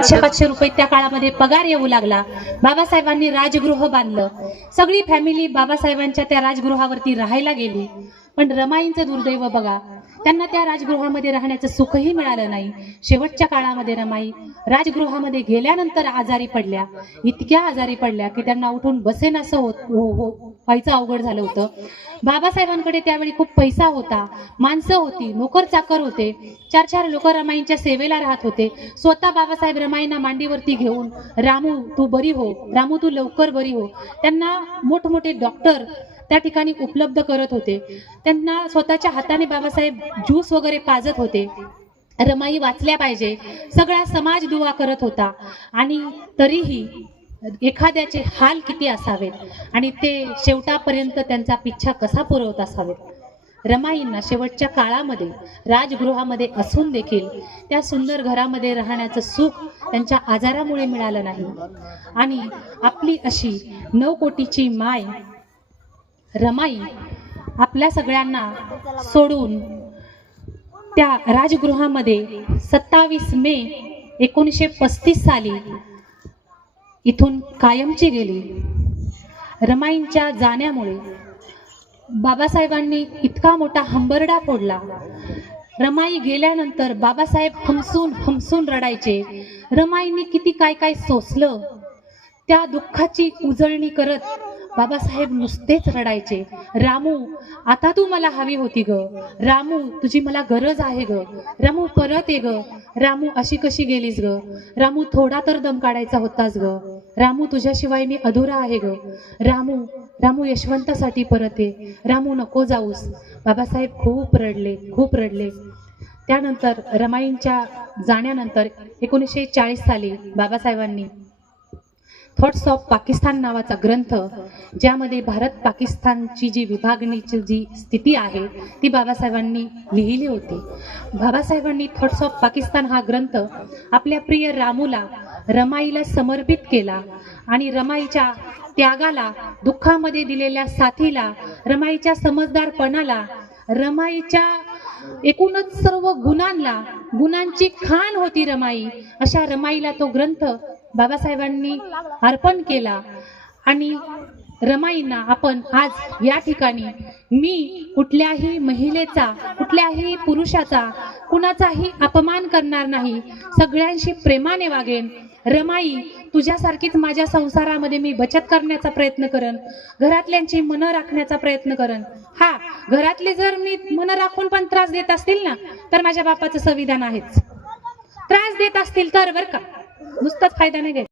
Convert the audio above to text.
500 रुपये त्या काळामध्ये पगार येऊ लागला. बाबासाहेबांनी राजगृह बांधलं. सगळी फॅमिली बाबासाहेबांच्या त्या राजगृहावरती राहायला गेली. पण रमाईंचं दुर्दैव बघा, त्यांना त्या राजगृहामध्ये राहण्याचं सुखही मिळालं नाही. शेवटच्या काळामध्ये रमाई राजगृहामध्ये गेल्यानंतर आजारी पडल्या. इतक्या आजारी पडल्या की त्यांना उठून बसेनासं व्हायचं अवघड झालं होतं. बाबासाहेबांकडे त्यावेळी खूप पैसा होता, माणसं होती, नोकर चाकर होते. 4-4 लोक रमाईंच्या सेवेला राहत होते. स्वतः बाबासाहेब रमाईंना मांडीवरती घेऊन, रामू तू बरी हो, रामू तू लवकर बरी हो. त्यांना मोठमोठे डॉक्टर त्या ठिकाणी उपलब्ध करत होते. त्यांना स्वतःच्या हाताने बाबासाहेब ज्यूस वगैरे पाजत होते. रमाई वाचल्या पाहिजे, सगळा समाज दुआ करत होता. आणि तरीही एखाद्याचे हाल किती असावेत आणि ते शेवटापर्यंत त्यांचा पिच्छा कसा पुरवत असावेत. रमाईंना शेवटच्या काळामध्ये राजगृहामध्ये असून देखील त्या सुंदर घरामध्ये राहण्याचं सुख त्यांच्या आजारामुळे मिळालं नाही. आणि आपली अशी 9 कोटीची माय रमाई आपल्या सगळ्यांना सोडून त्या राजगृहामध्ये 27 मे 1935 साली इथून कायमची गेली. रमाईंच्या जाण्यामुळे बाबासाहेबांनी इतका मोठा हंबरडा फोडला. रमाई गेल्यानंतर बाबासाहेब हमसून हमसून रडायचे. रमाईंनी किती काय काय सोसलं, त्या दुःखाची उजळणी करत बाबासाहेब नुसतेच रडायचे. रामू आता तू मला हवी होती ग, रामू तुझी मला गरज आहे ग, रामू परत ये ग, रामू अशी कशी गेलीस ग, रामू थोडा तर दम काढायचा होतास ग, रामू तुझ्याशिवाय मी अधुरा आहे ग, रामू रामू यशवंतासाठी परत ये, रामू नको जाऊस. बाबासाहेब खूप रडले, खूप रडले. त्यानंतर रमाईंच्या जाण्यानंतर 1940 साली बाबासाहेबांनी थॉट्स ऑफ पाकिस्तान नावाचा ग्रंथ, ज्यामध्ये भारत पाकिस्तानची जी विभागणीची जी स्थिती आहे ती बाबासाहेबांनी लिहिली होती. बाबासाहेबांनी थॉट्स ऑफ पाकिस्तान हा ग्रंथ आपल्या प्रिय रामूला, रमाईला समर्पित केला. आणि रमाईच्या त्यागाला, दुःखामध्ये दिलेल्या साथीला, रमाईच्या समजदारपणाला, रमाईच्या एकूणच सर्व गुणांची खाण होती रमाई, अशा रमाईला तो ग्रंथ बाबासाहेबांनी अर्पण केला. आणि रमाईंना आपण आज या ठिकाणी, मी कुठल्याही महिलेचा, कुठल्याही पुरुषाचा, कुणाचाही अपमान करणार नाही, सगळ्यांशी प्रेमाने वागेन. रमाई तुझ्यासारखीच माझ्या संसारामध्ये मी बचत करण्याचा प्रयत्न करन, घरातल्यांची मनं राखण्याचा प्रयत्न करन. हा, घरातले जर मी मनं राखून पण त्रास देत असतील ना, तर माझ्या बापाचं संविधान आहेच. त्रास देत असतील तर बरं का, नुसताच फायदा नाही घ्यायचा.